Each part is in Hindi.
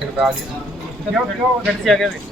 क्यों क्यों घर से आ गए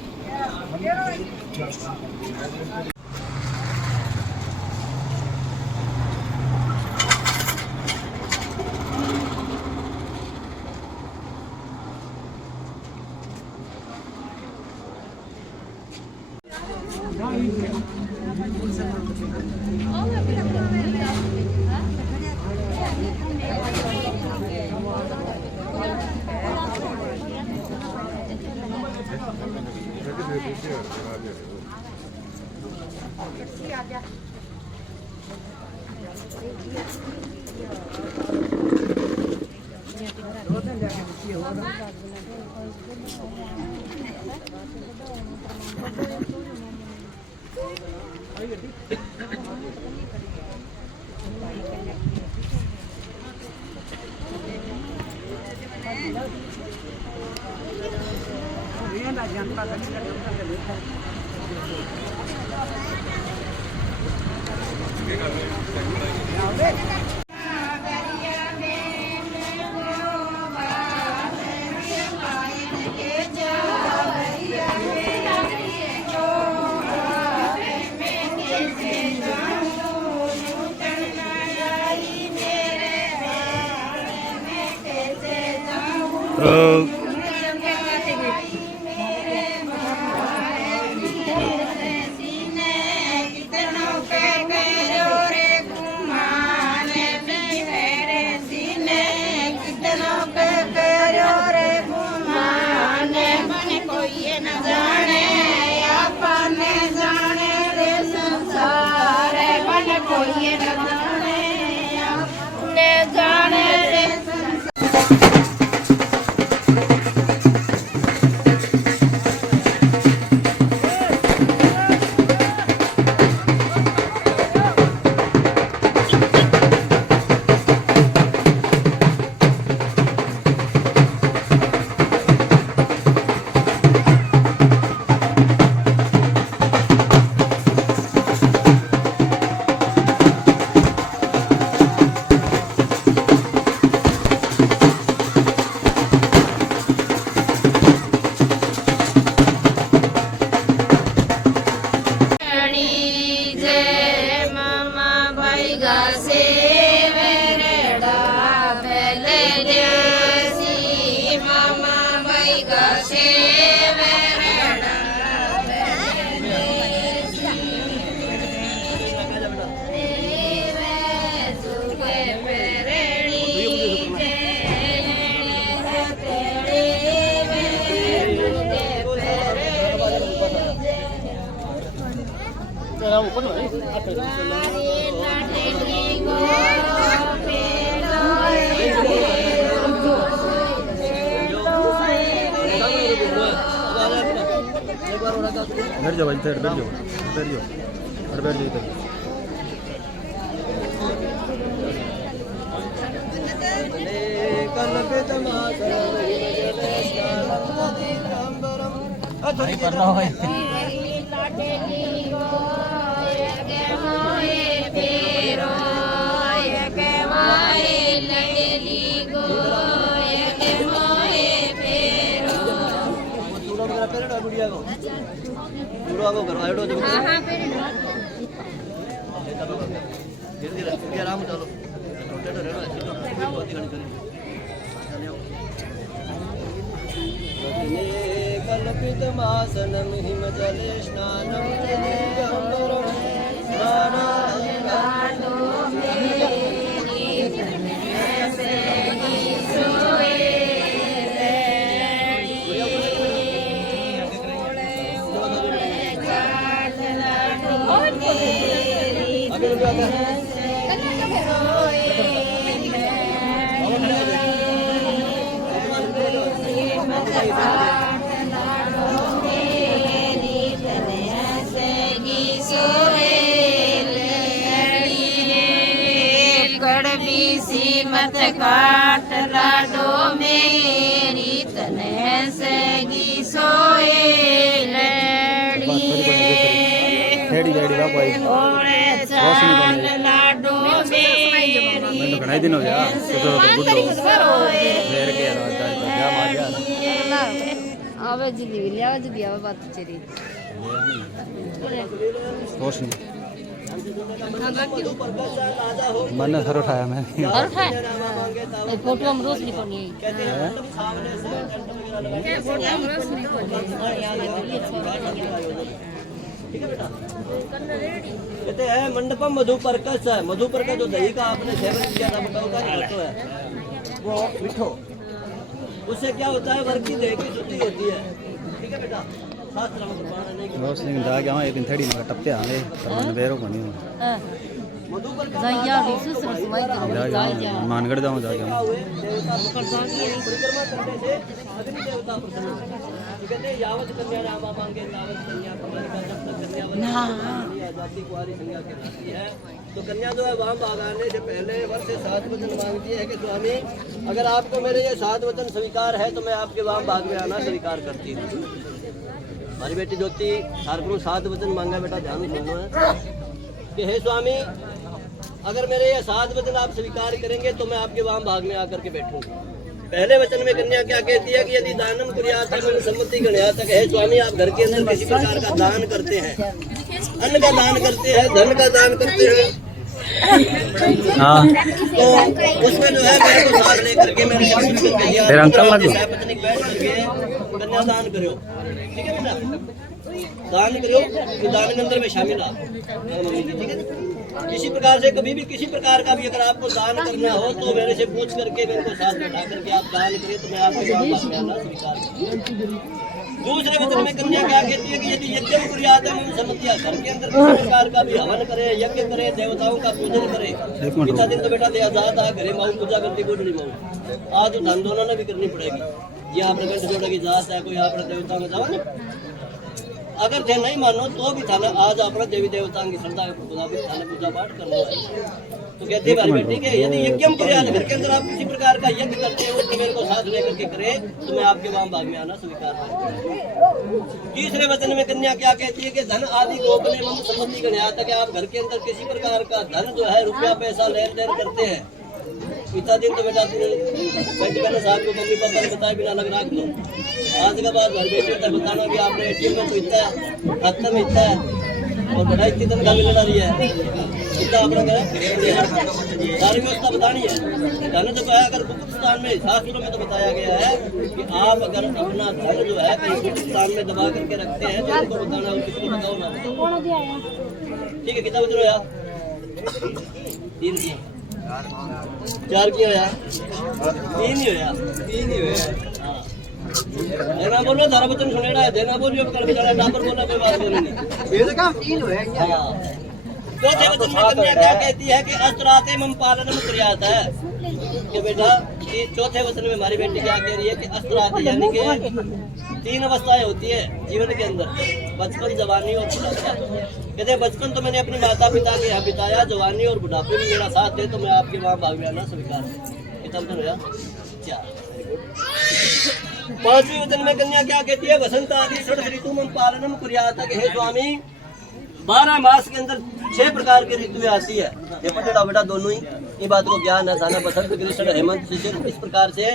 बैठ जाओ इधर बैठ जाओ बैठ जाओ और बैठ जाओ इधर करना हो पूरा को करो आइडो जो हां हां धीरे धीरे आराम चलो रोटेट रेडो बहुत ही करी कल्पित मासनम हिम जले स्नानम दिगंबरम स्नानागातो मत काट लाडो मेरी तने सगी सोए लड़ी ओरे चाल लाडो मेरी घना दिन हो गया तो गुड हो फिर के यार क्या मार गया आवे जल्दी ले आवे जल्दी आवे बात चली रोशनी मैंने सर उठाया मैं और उठाए ये फोटो में रोशनी पड़नी कहते हैं मंडपम मधुपर्कस है। मधुपर्कस जो दही का आपने सेवन किया था बताओ का है वो मिठो, उससे क्या होता है वर्ग की देह की शुद्धि होती है। ठीक है बेटा, शास्त्र में प्रमाण नहीं कि रोशनी जा गया एक दिन थड़ी में टपते आले पर मैंने बेरो बनी हूं मधुपर्कस जाया विशेष रसमाई जा मानगढ़ जाऊं जा गया देवता परिक्रमा करने से अग्नि देवता प्रसन्न होते हैं। कहते हैं यावत कन्या रामा मांगे तावत कन्या कमलिका, जब तक कन्या आजादी कुंवारी संज्ञा कहलाती है। तो कन्या जो है वाम भाग आने से पहले वर्ष से 7 वचन मांगती है कि स्वामी अगर आपको मेरे ये 7 वचन स्वीकार है तो मैं आपके वाम भाग में आना स्वीकार करती हूँ। हमारी बेटी ज्योति ठाकुर 7 वचन मांगा। बेटा ध्यान सुनो है कि हे स्वामी अगर मेरे ये 7 वचन आप स्वीकार करेंगे तो मैं आपके वाम भाग में आकर के बैठूंगी। पहले वचन में कन्या क्या कहती है कि यदि दानम कुर्यात मन सम्मति गणया तक है स्वामी आप घर के अंदर किसी प्रकार का दान करते हैं, अन्न का दान करते हैं, धन का दान करते हैं, हां तो उसमें जो है मेरे को साथ लेकर के मेरे तेरा अंकल लगो पत्नी बैठ करके कन्या दान करो। ठीक है बेटा, दान करो कि दान के अंदर में शामिल आप मम्मी जी। ठीक है, किसी प्रकार से कभी भी किसी प्रकार का भी अगर आपको दान करना हो तो मेरे से पूछ करके मेरे को साथ बैठा करके आप दान करें तो मैं आपके वाम भाग में आना स्वीकार करूंगा। दूसरे वचन में कन्या क्या कहती है कि यदि यज्ञ कुर्यात मन सम्मतिया, घर के अंदर किसी प्रकार का भी हवन करे, यज्ञ करे, देवताओं का पूजन करे। इतना दिन तो बेटा दे आजाद आ घरे माऊ पूजा करती गोडड़ी माऊ आज तो धन दोनों ने भी करनी पड़ेगी। ये आपने कंठ जोड़ा की जात है, कोई आपने देवता में जाओ ना, अगर थे नहीं मानो तो भी थाने आज अपना देवी देवता की श्रद्धा के मुताबिक थाने पूजा पाठ करना है। तो कहते हैं भाई बेटी के यदि यज्ञम कुर्यात, घर के अंदर आप किसी प्रकार का यज्ञ करते हो तो मेरे को साथ लेकर के करे तो मैं आपके वाम भाग में आना स्वीकार करूंगा। तीसरे वचन में कन्या क्या कहती है कि धन आदि गोपने मम सम्मति गणया तक आप घर के अंदर किसी प्रकार का धन जो है रुपया पैसा लेन देन करते हैं। इतना दिन तो बेटा तुमने साहब को मम्मी पापा ने बताया बिना लग रहा दो आज के बाद घर बेटी होता बताना कि आपने एटीएम में तो इतना है, खाता में इतना है और बड़ा इतनी तनख्वाह मिलना रही है, इतना अपना सारी व्यवस्था बतानी है। धन जो है अगर गुप्त स्थान में शास्त्रों में तो बताया गया है कि आप अगर अपना धन जो है कहीं गुप्त स्थान में दबा करके रखते हैं तो उनको बताना किसको बताओ ना। ठीक है, कितना बज रहा है? 3 की 4 की होया 3 ही होया हाँ देना बोलो थारा वचन सुनेड़ा है देना बोलियो कर बेचारा डाबर बोला कोई बात बोली नहीं ये तो काम 3 होया हां। चौथे वचन में कन्या क्या कहती है कि अस्त्राते मम पालनम कुर्यात है कि बेटा ये चौथे वचन में हमारी बेटी क्या कह रही है कि अस्त्राते यानी कि 3 अवस्थाएं होती है जीवन के अंदर, बचपन, जवानी और बुढ़ापा। कहते हैं बचपन तो मैंने अपने माता पिता के यहाँ बिताया, जवानी और बुढ़ापे में मेरा साथ दे तो मैं आपके वहाँ भाग में आना स्वीकार कितना तो होया 4। 5वें वचन में कन्या क्या कहती है वसंत आदि षोडश ऋतु मम पालनम कुर्यात है। हे स्वामी 12 मास के अंदर 6 प्रकार की ऋतुएं आती है। ये पटेड़ा बेटा दोनों ही ये बात को ज्ञान है थाना बसंत ग्रीष्म हेमंत शिशिर। इस प्रकार से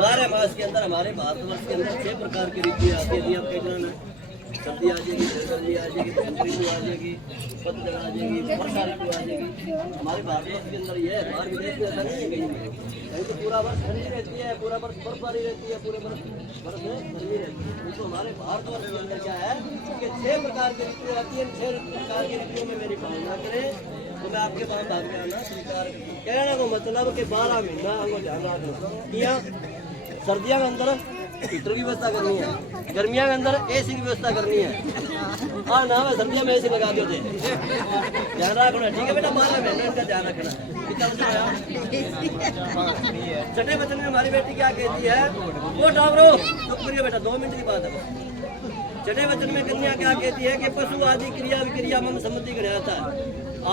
12 मास के अंदर हमारे भारतवर्ष के अंदर 6 प्रकार की ऋतुएं आती है। आप कहना सर्दी आ जाएगी, गर्मी आ जाएगी, ऋतु आ जाएगी, पतझड़ आ जाएगी, वर्षा ऋतु आ जाएगी। हमारे भारतवर्ष के अंदर ये है, बाहर विदेश में ऐसा नहीं है कहीं तो पूरा वर्ष ठंडी रहती है, पूरा वर्ष बर्फबारी रहती है, पूरे वर्ष में गर्मी रहती है। तो हमारे भारतवर्ष के अंदर क्या है कि 6 प्रकार की ऋतुएं आती है। 6 प्रकार की ऋतुओं में मेरी पालना करें तो मैं आपके पास भाग में आना स्वीकार करूँ। कहने को मतलब कि 12 महीना हमको ध्यान रखना। सर्दियों के अंदर हीटर की व्यवस्था करनी है, गर्मियों के अंदर एसी की व्यवस्था करनी है। हाँ ना मैं सर्दियों में एसी लगा दो ध्यान रखना। ठीक है बेटा 12 महीने इनका ध्यान रखना। छठे वचन में हमारी बेटी क्या कहती है वो डाबरो तो करिए बेटा 2 मिनट की बात है। छठे वचन में कन्या क्या कहती है कि पशु आदि क्रिया विक्रिया मम सम्मति गणयात है।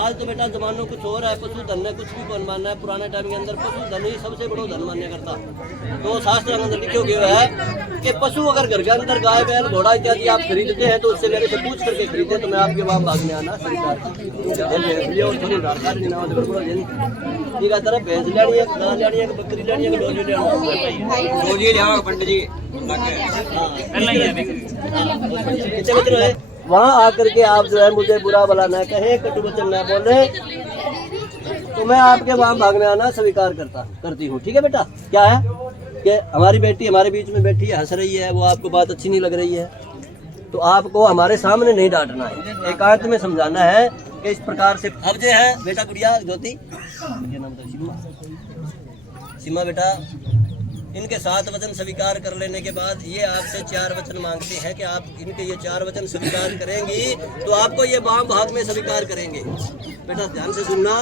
आज तो बेटा जमानों कुछ और है, पशु धन है कुछ भी कौन मानना है। पुराने टाइम के अंदर पशु धन ही सबसे बड़ा धन मान्य करता। तो शास्त्र के अंदर लिखे हुए है कि पशु अगर घर के अंदर गाय बैल घोड़ा इत्यादि आप खरीदते हैं तो उससे मेरे से पूछ करके खरीदते तो मैं आपके वहाँ भागने आना स्वीकार ठीक है। तरह भैंस लेनी है, गाय लेनी है, बकरी लेनी है, डोली लेनी है पंडित जी कितने मित्र है। वहाँ आकर के आप जो है मुझे बुरा भला न कहें, कटु वचन न बोले, तो मैं आपके वहाँ भागने आना स्वीकार करती हूँ। ठीक है बेटा। क्या है कि हमारी बेटी हमारे बीच में बैठी है, हंस रही है, वो आपको बात अच्छी नहीं लग रही है, तो आपको हमारे सामने नहीं डांटना है, एकांत में समझाना है कि इस प्रकार से। अब जो है बेटा गुड़िया ज्योति, सीमा बेटा, इनके 7 वचन स्वीकार कर लेने के बाद ये आपसे 4 वचन मांगते हैं कि आप इनके ये 4 वचन स्वीकार करेंगी तो आपको ये वाम भाग में स्वीकार करेंगे। बेटा ध्यान से सुनना।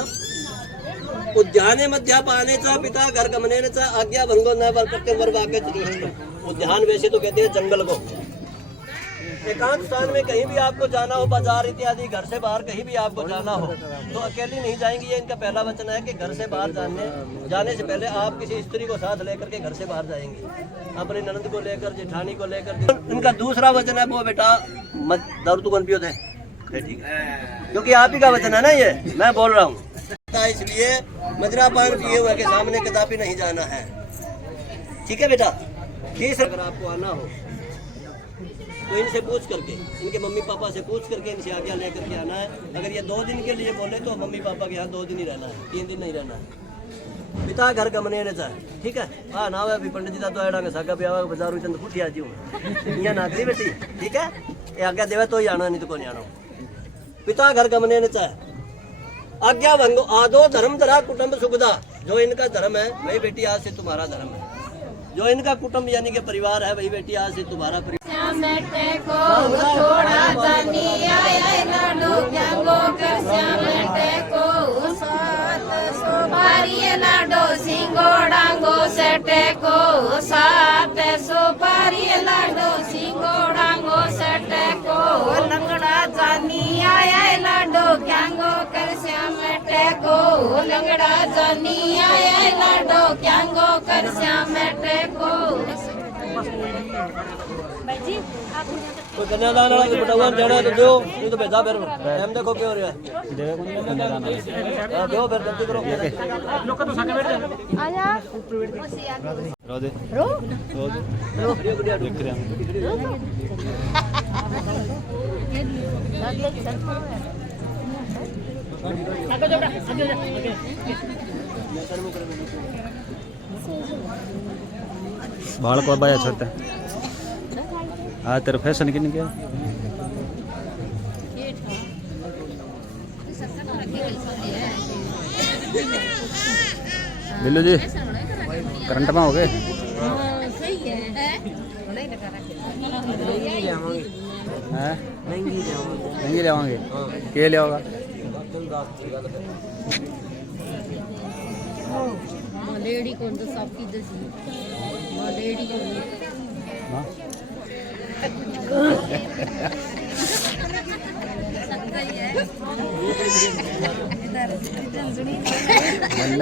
उद्याने मध्यापाने चा पिता घर गमने चा आज्ञा भंगो न वर्तते वर वाक्य चतुष्ट। उद्यान वैसे तो कहते हैं जंगल को। एकांत स्थान में कहीं भी आपको जाना हो, बाजार इत्यादि, घर से बाहर कहीं भी आपको जाना हो तो अकेली नहीं जाएंगी। ये इनका पहला वचन है कि घर से बाहर जाने से पहले आप किसी स्त्री को साथ लेकर के घर से बाहर जाएंगे, अपनी ननद को लेकर, जेठानी को लेकर। इनका दूसरा वचन है वो बेटा मत दारू तू पियो दे, ठीक है, क्योंकि आप ही का वचन है ना, ये मैं बोल रहा हूँ। इसलिए मदिरापान पिए हुए के सामने कदापि नहीं जाना है। ठीक है बेटा। तीसरा, अगर आपको आना हो तो इनसे पूछ करके, इनके मम्मी पापा से पूछ करके इनसे आज्ञा लेकर के आना है। अगर ये 2 दिन के लिए बोले तो मम्मी पापा के यहाँ 2 दिन ही रहना है, 3 दिन नहीं रहना है। पिता घर गमने ने चाहे, ठीक है। हाँ ना अभी पंडित जी तो एडा सागा भी आवा बाजार चंद फुटिया जी यहाँ नागरी बेटी, ठीक है। ये आज्ञा देवे तो ही आना, नहीं तो कौन आना। पिता घर गमने ने चाहे आज्ञा भंगो आदो धर्म धरा कुटुंब सुखदा। जो इनका धर्म है वही बेटी आज से तुम्हारा धर्म है, जो इनका कुटुंब यानी कि परिवार है वही बेटी आज से तुम्हारा परिवार। लंगड़ा जानी आया लाडो क्यांगो कर श्याम टेको। कोई कन्यादान वाला बटुआ देना है तो दो, नहीं तो भेजा फिर टाइम देखो क्यों हो रहा है। दो फिर जल्दी करो। लोग तो साथ बैठ जाए। आजा रो दे रो रो रो देख रहे हैं। बाल को बाया छोटा आ तेरा फैशन किन क्या बिल्लू जी करंट में हो गए महंगी लेवांगे के ले होगा लेडी कौन तो सब की दसी लेडी कौन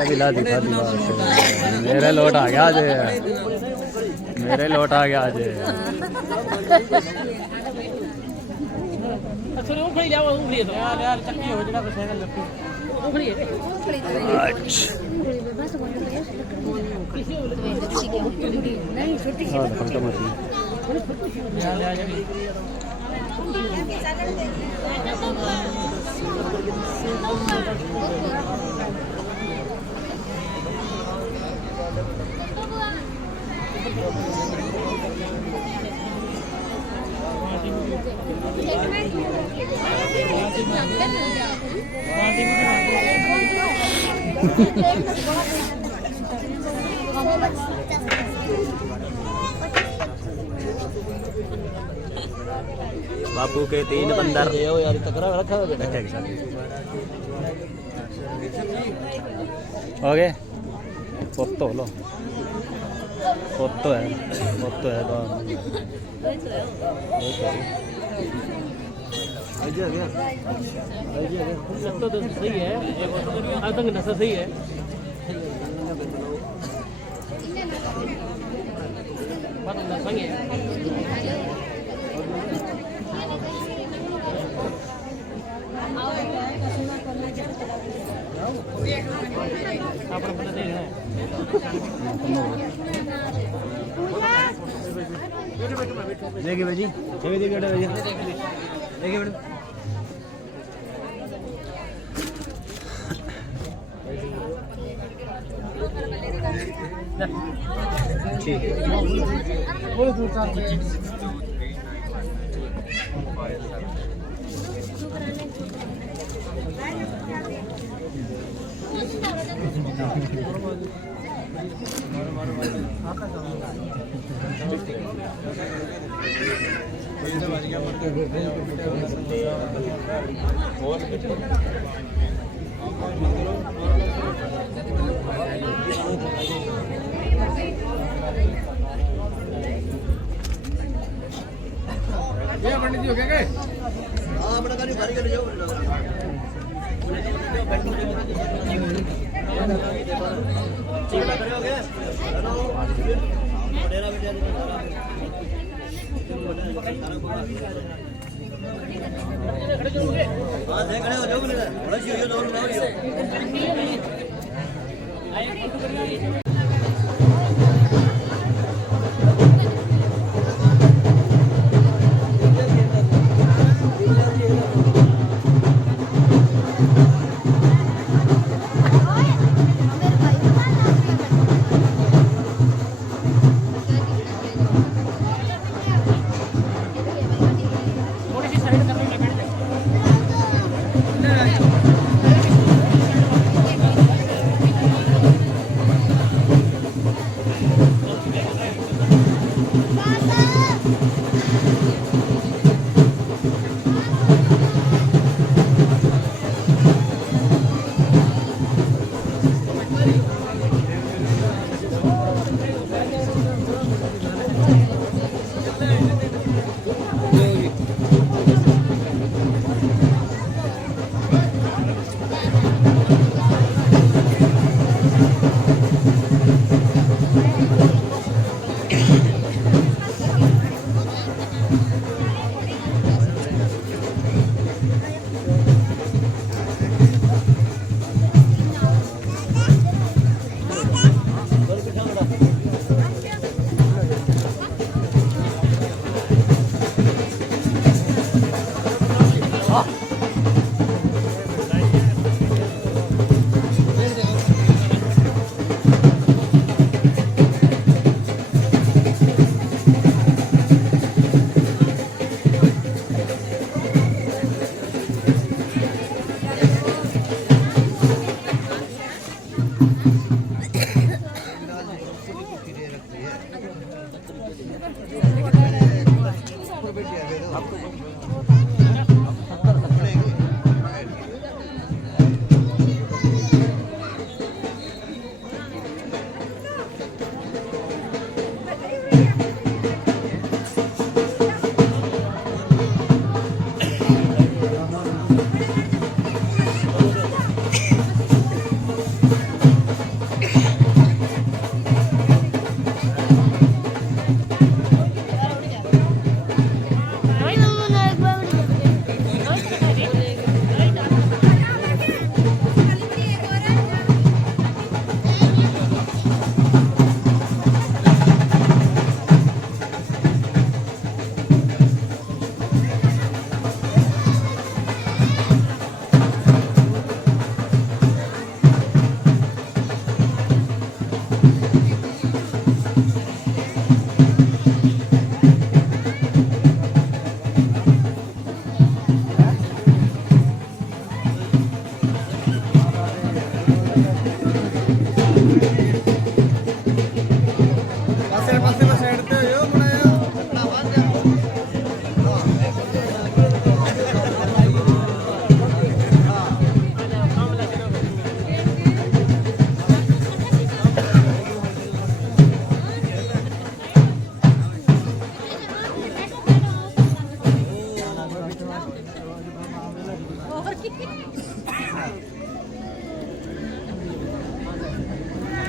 दिला दिखा मेरे लौट आ गया आज, मेरे लौट आ गया आज। बापू के 3 बंदर यार तकरा रखा है बैठे के साथ हो गए। पोतो लो पोतो है तो सही है, आतंक नशा सही है। देखिए भाई जी देखिए बेटा भैया देखिए बेटा ठीक है बोलो दूर ये पंडित जी हो गए हां अपना गाड़ी भारी कर जाओ चिकना करोगे हेलो बडेरा बेटा हां से खड़े हो जाओ बोले बड़ा सी हो दो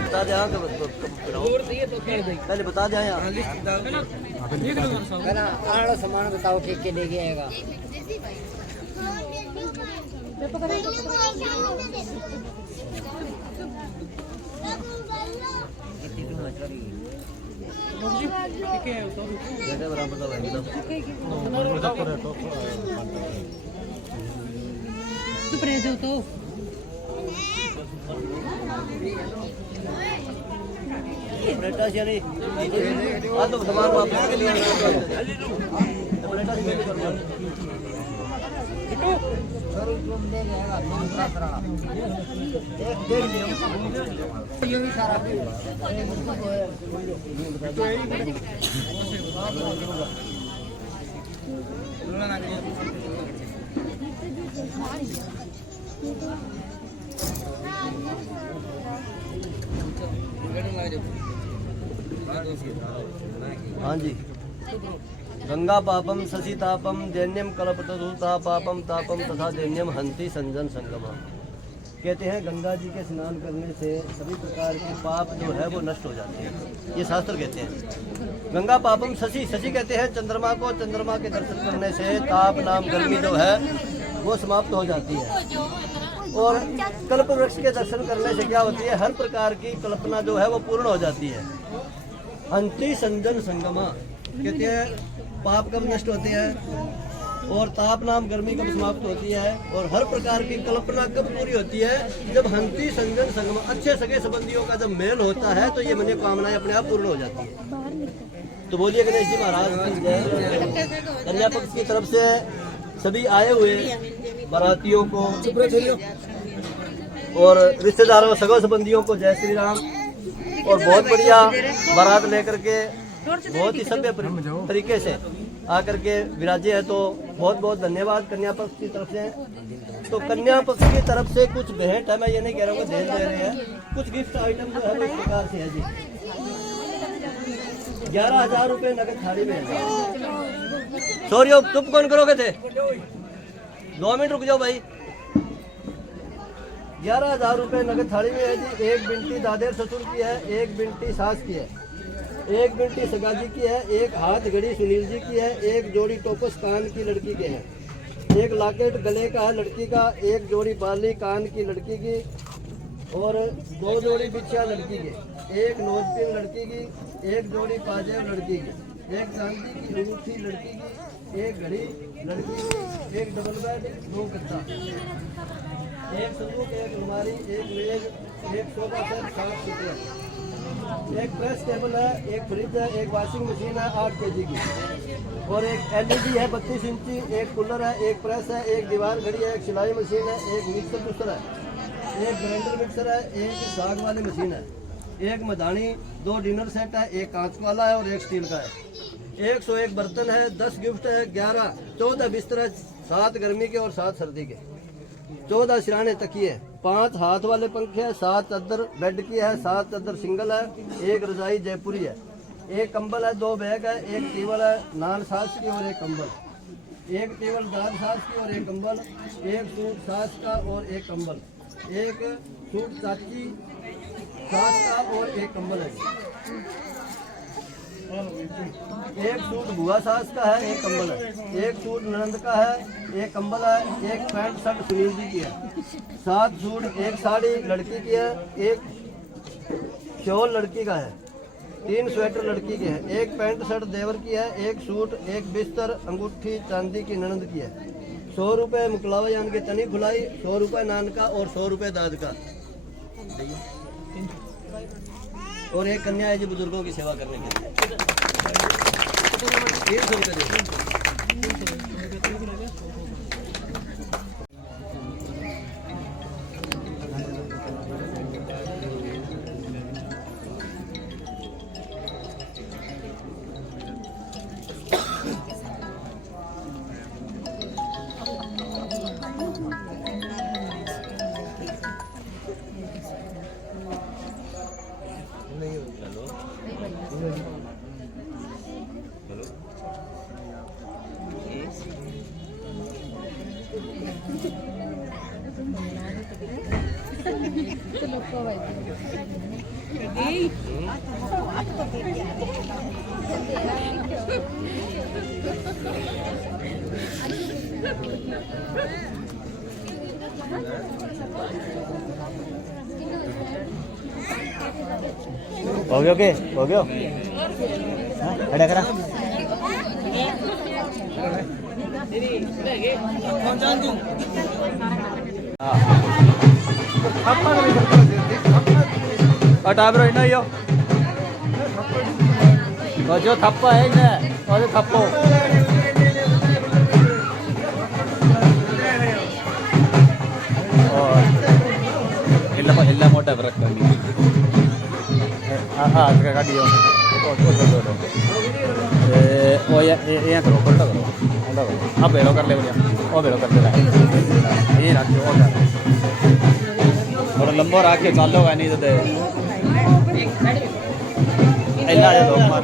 बता दे हाँ कब और सही है तो कह दे पहले बता दें आप। सामान बताओ ठीक के लेके आएगा। तो प्लेटा से नहीं आ तो सामान वापस के लिए प्लेटा से कर दो। हाँ जी। गंगा पापम शशि तापम दैन्यम कल्पतरुता पापम तापम तथा दैन्यम हंति संजन संगमा। कहते हैं गंगा जी के स्नान करने से सभी प्रकार के पाप जो है वो नष्ट हो जाते हैं, ये शास्त्र कहते हैं। गंगा पापम शशि, शशि कहते हैं चंद्रमा को, चंद्रमा के दर्शन करने से ताप नाम गर्मी जो है वो समाप्त हो जाती है। और कल्प वृक्ष के दर्शन करने से क्या होती है, हर प्रकार की कल्पना जो है वो पूर्ण हो जाती है। हंति संजन संगमा कहते हैं पाप कब नष्ट होते हैं और ताप नाम गर्मी कब समाप्त होती है और हर प्रकार की कल्पना कब पूरी होती है, जब हंति संजन संगमा, अच्छे सगे संबंधियों का जब मेल होता है तो ये मनोकामनाएं अपने आप पूर्ण हो जाती है। तो बोलिए गणेश जी महाराज की जय। कन्या पक्ष की तरफ से सभी आए हुए बारातियों को और रिश्तेदारों सगो संबंधियों को जय श्री राम। और बहुत बढ़िया बारात लेकर के बहुत ही सभ्य तरीके से आकर के विराजे है, तो बहुत बहुत धन्यवाद कन्या पक्ष की तरफ से। तो कन्या पक्ष की तरफ से कुछ भेंट है, मैं ये नहीं कह रहा हूँ दहेज दे रहे हैं, कुछ गिफ्ट आइटम जो है इस प्रकार से है जी। 11,000 रुपये नगद थाली में है। सॉरी चुप कौन करोगे थे, 2 मिनट रुक जाओ भाई। 11,000 रुपये नगद थाली में है जी। एक बिंटी दादेर ससुर की है, एक बिंटी सास की है, एक बिंटी सगा जी की है, एक हाथ घड़ी सुनील जी की है, एक जोड़ी टोपस कान की लड़की के हैं, एक लॉकेट गले का है लड़की का, एक जोड़ी बाली कान की लड़की की और 2 जोड़ी बिछिया लड़की के, एक नोजपिन लड़की की, एक जोड़ी पाजेब लड़की की, एक चांदी की अंगूठी लड़की की, एक घड़ी लड़की की, एक डबल बेड, 2 गद्दा, एक संदूक, एक अलमारी, एक मेज, एक सोफा सेट 60 सीटें, एक प्रेस टेबल है, एक फ्रिज है, एक वॉशिंग मशीन है 8 kg की और एक LED है 32 इंची, एक कूलर है, एक प्रेस है, एक दीवार घड़ी है, एक सिलाई मशीन है, एक मिक्सर जूसर है, एक ग्राइंडर मिक्सर है, एक साग वाली मशीन है, एक मधानी, 2 डिनर सेट है, एक कांच वाला है और एक स्टील का है, 101 बर्तन है, 10 गिफ्ट है, 14 बिस्तर है, 7 गर्मी के और 7 सर्दी के, 14 सिराने तकिए, 5 हाथ वाले पंखे हैं, 7 चादर बेड की है, 7 चादर सिंगल है, एक रजाई जयपुरी है, एक कंबल है, 2 बैग है, एक टेबल है नान सास की और एक कंबल, एक टेबल दाल सास की और एक कंबल, एक सूट सास का और एक कंबल, एक सूट चाची सास का और एक कंबल है, एक सूट बुआ सास का है, एक कंबल है, एक सूट ननंद का है, एक कंबल है, एक पैंट शर्ट सुनील जी की है, 7 सूट, एक साड़ी लड़की की है, एक शॉल लड़की का है, 3 स्वेटर लड़की के हैं, एक पैंट शर्ट देवर की है, एक सूट, एक बिस्तर अंगूठी चांदी की ननंद की है, 100 रुपये मुकलावा यान के तनी खुलाई, 100 रुपये नान का और 100 रुपये दाद का और एक कन्या है जी बुजुर्गों की सेवा करने के लिए 300 रुपये। तो लोग को हो गया ओके हो गया खड़ा करा हटा ब्रो इन्हें यो और जो थप्पा है इन्हें और थप्पो और इल्ला मोटा ब्रक कर लिया हाँ आज का काटियो वो ये करो पलटा करो ऐसा करो अब बेलो कर ले बढ़िया वो बेलो कर ले ये रखो वो कर और लंबा रख के चालो का नहीं तो दे इल्ला जो लोग मार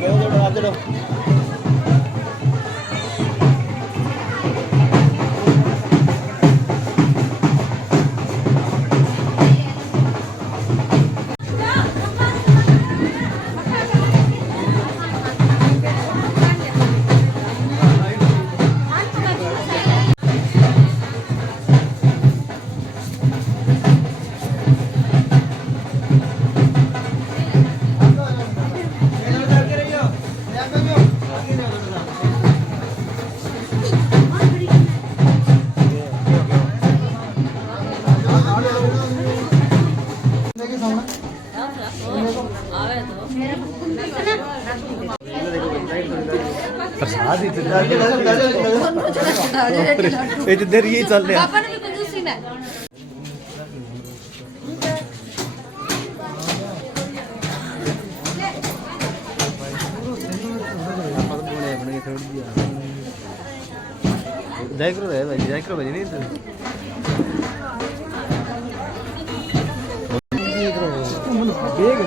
प्रसाद इधर ये चल रहा पापा ने भी कंजूसी में जायकरो है भाई जायकरो भाई नहीं बेग